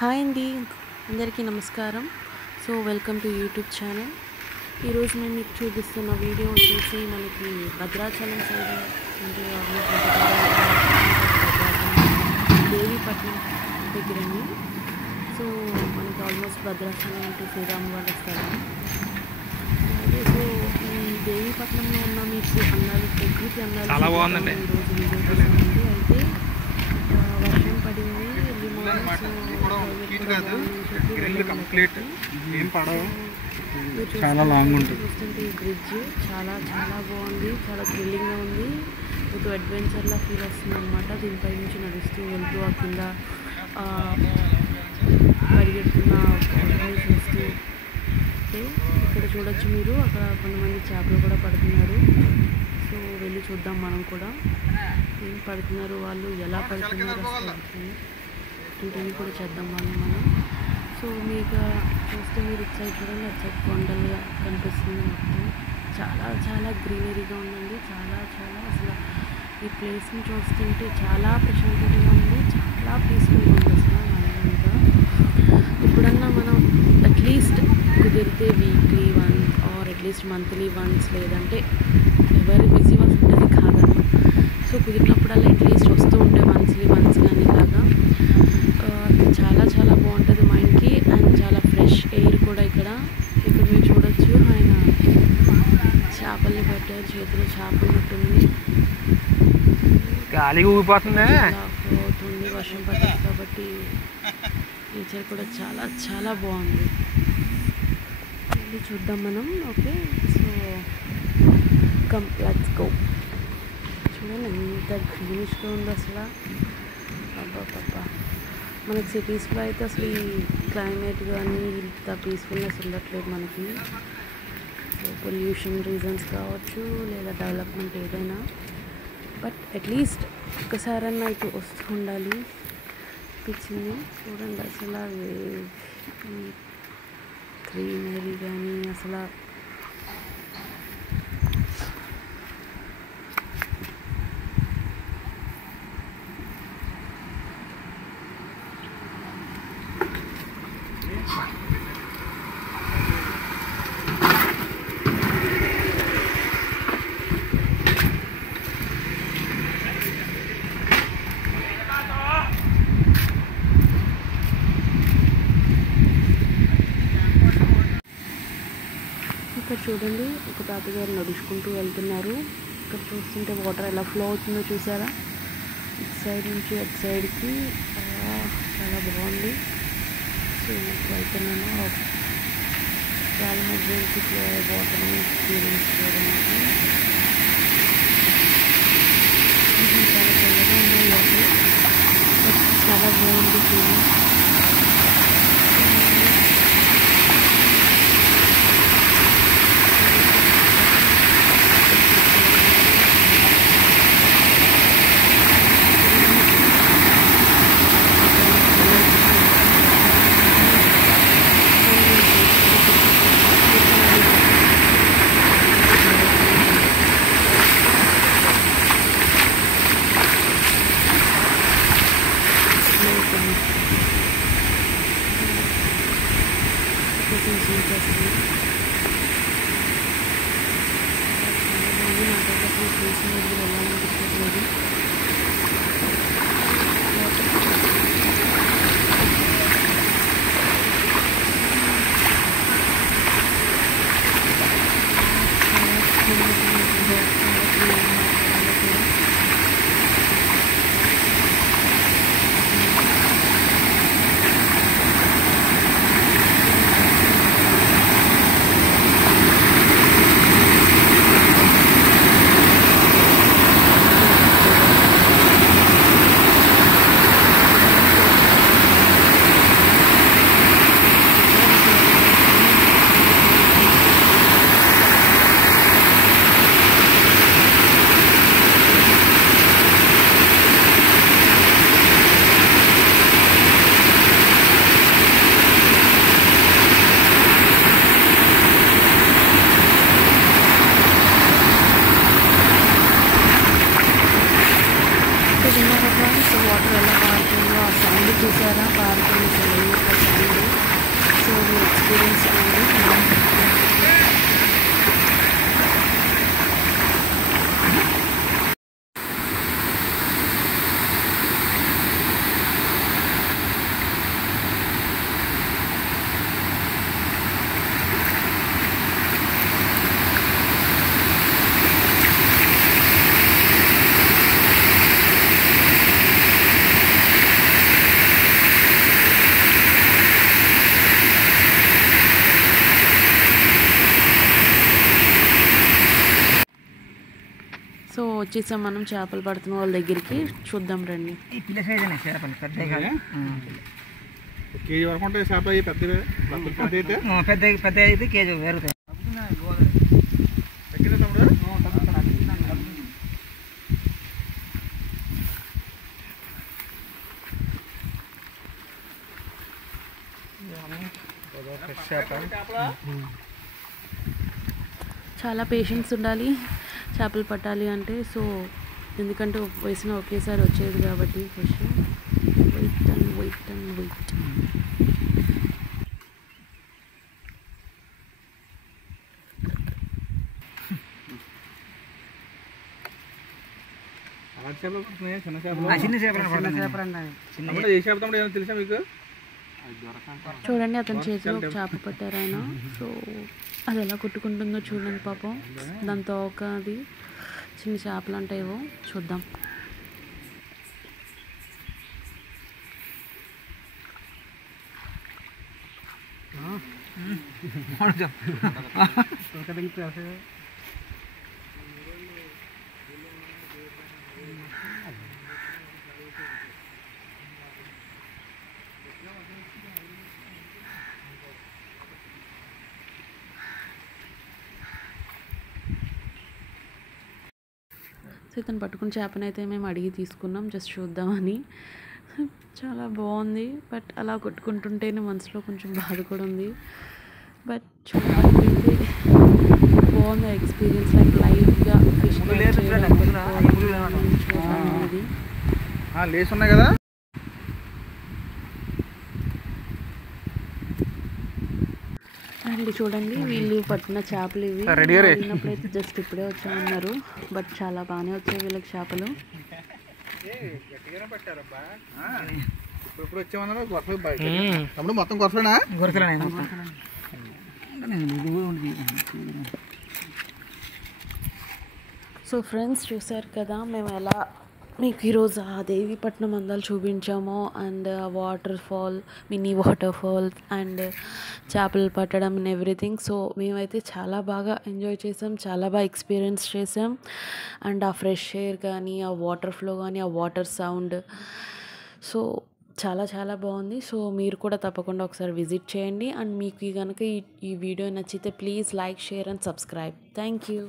Hi అండి, అందరికీ నమస్కారం. So welcome to YouTube channel. ఈరోజు నేను మీకు చూపిస్తున్న వీడియో వచ్చేసి మనకి భద్రాచలం సైడ్ అంటే దేవీపట్నం దగ్గరండి. సో మనకి ఆల్మోస్ట్ భద్రాచలం అంటే శ్రీరామ్ వాళ్ళ స్థలం. అదే సో ఈ దేవీపట్నంలో ఉన్న మీకు అన్నాలు ప్రకృతి అన్నాలు చాలా బాగుందండి. ఈరోజు వీడియో చూసామండి. అయితే వర్షం పడింది ఎర్లీ చాలా లాంగ్ ఉంటుంది. చూస్తుంటే ఈ బ్రిడ్జ్ చాలా చాలా బాగుంది, చాలా థ్రిల్లింగ్గా ఉంది. మీకు అడ్వెంచర్లా ఫీల్ వస్తుంది అనమాట. దీనిపై నుంచి నడుస్తూ వెళ్తూ ఆ కింద పరిగెడుతున్న చూస్తూ ఇక్కడ చూడొచ్చు మీరు. అక్కడ కొంతమంది చేపలు కూడా పడుతున్నారు. సో వెళ్ళి చూద్దాం మనం కూడా ఏం పడుతున్నారు, వాళ్ళు ఎలా పడుతున్నారు ఇంటిని కూడా చేద్దాం మనం. సో మీకు చూస్తే మీరు ఇటు సైడ్ చూడండి, అటు సైడ్ కొండలుగా కనిపిస్తుంది. మొత్తం చాలా చాలా గ్రీనరీగా ఉందండి. చాలా చాలా అసలు ఈ ప్లేస్ని చూస్తుంటే చాలా ప్రశాంతంగా ఉంది, చాలా పీస్ఫుల్గా ఉంది. అసలు ఇంకా ఎప్పుడన్నా మనం అట్లీస్ట్ కుదిరితే weekly once or at least monthly once, లేదంటే ఎవరి బిజీ వాళ్ళు ఉంటుంది కాదన్న. సో కుదిరినప్పుడల్లా అట్లీస్ట్ వస్తూ ఉంటే మంత్లీ వన్స్ కానీ ఇలాగా చాలా చాలా బాగుంటుంది మైండ్కి. అండ్ చాలా ఫ్రెష్ ఎయిర్ కూడా ఇక్కడ మీరు చూడొచ్చు. ఆయన చేపల్ని పెట్టారు, చేతిలో చేప ఉన్నట్టుంది. గాలి ఊగిపోతుంది, అవుతుంది వర్షం పడుతుంది కాబట్టి నేచర్ కూడా చాలా చాలా బాగుంది. వెళ్ళి చూద్దాం మనం. Okay, so come let's go. చూడండి ఎంత గ్రీనిష్గా ఉంది అసలు. అబ్బా, మనకి సిటీస్లో అయితే అసలు ఈ క్లైమేట్ కానీ ఇంత పీస్ఫుల్నెస్ ఉండట్లేదు మనకి. సో పొల్యూషన్ రీజన్స్ కావచ్చు, లేదా డెవలప్మెంట్ ఏదైనా, బట్ అట్లీస్ట్ ఒక్కసారన్నా ఇటు వస్తూ ఉండాలి అనిపించింది. చూడండి అసలు ఈ గ్రీనరీ కానీ అసలు ఇక్కడ చూడండి, ఒక తాతగారు నడుచుకుంటూ వెళ్తున్నారు. ఇక్కడ చూస్తుంటే వాటర్ ఎలా ఫ్లో అవుతుందో చూసారా. ఇటు సైడ్ నుంచి అటు సైడ్కి చాలా బాగుంది. సో వెళ్తున్నాను చాలా మధ్యకి ఫ్లో వాటర్ని ఎక్స్పీరియన్స్ చేయడానికి. చాలా చల్లగా ఉన్నాయి వాటర్, బట్ చాలా బాగుంది ఫీలింగ్. ఎక్స్పీరియన్స్ చేయండి. సో వచ్చేసాం మనం చేపలు పడుతున్న వాళ్ళ దగ్గరికి. చూద్దాం రండి. ఈ పిల్ల సైజ్ చేపలు పెద్దగా కేజీ వరకు ఉంటాయి చేప పెద్దవి పెద్ద అయితే పెద్ద అయితే కేజీ పెరుగుతాయి. ఎక్కడ తమ్ముడు చాలా పేషెన్స్ ఉండాలి చేపలు పట్టాలి అంటే. సో ఎందుకంటే వేసిన ఒకేసారి వచ్చేది కాబట్టి fish. Wait and wait and wait. చేపలు చిన్న చేపలు చిన్న చేపలు తమ్ముడు ఏ చేప తమ్ముడు ఏమైనా తెలుసా మీకు? చూడండి అతని చేతిలో ఒక చేప పట్టారు ఆయన. సో అది ఎలా కొట్టుకుంటుందో చూడండి పాపం. దాంతో ఒక అది చిన్న చేపలు అంటాయేవో చూద్దాం. సో ఇతను పట్టుకున్న చేపనైతే మేము అడిగి తీసుకున్నాం జస్ట్ చూద్దామని. చాలా బాగుంది. బట్ అలా కొట్టుకుంటుంటేనే మనసులో కొంచెం బాధ కూడా ఉంది. బట్ చూడాలంటే బాగుంది ఎక్స్పీరియన్స్. లైక్ లైవ్గా ఫిష్ అనేది. లేస్ ఉన్నాయి కదా. అండ్ చూడండి వీళ్ళు పట్టిన చేపలు ఇవి. వెళ్ళినప్పుడైతే జస్ట్ ఇప్పుడే వచ్చామన్నారు. బట్ చాలా బాగానే వచ్చాయి వీళ్ళకి చేపలు. ఇప్పుడు వచ్చామన్నారు తమ్ముడు మొత్తం కొరసలేనా? సో ఫ్రెండ్స్ చూసారు కదా మేము ఎలా మీకు ఈరోజు ఆ దేవీపట్నం అందాలు చూపించాము. And water fall, mini water fall and చేపలు పట్టడం అండ్ ఎవ్రీథింగ్. సో మేమైతే చాలా బాగా ఎంజాయ్ చేసాం, చాలా బాగా ఎక్స్పీరియన్స్ చేసాం. అండ్ ఆ ఫ్రెష్ ఎయిర్ కానీ, ఆ వాటర్ ఫ్లో కానీ, ఆ వాటర్ సౌండ్, సో చాలా చాలా బాగుంది. సో మీరు కూడా తప్పకుండా ఒకసారి విజిట్ చేయండి. అండ్ మీకు కనుక ఈ వీడియో నచ్చితే please like, share and subscribe. Thank you.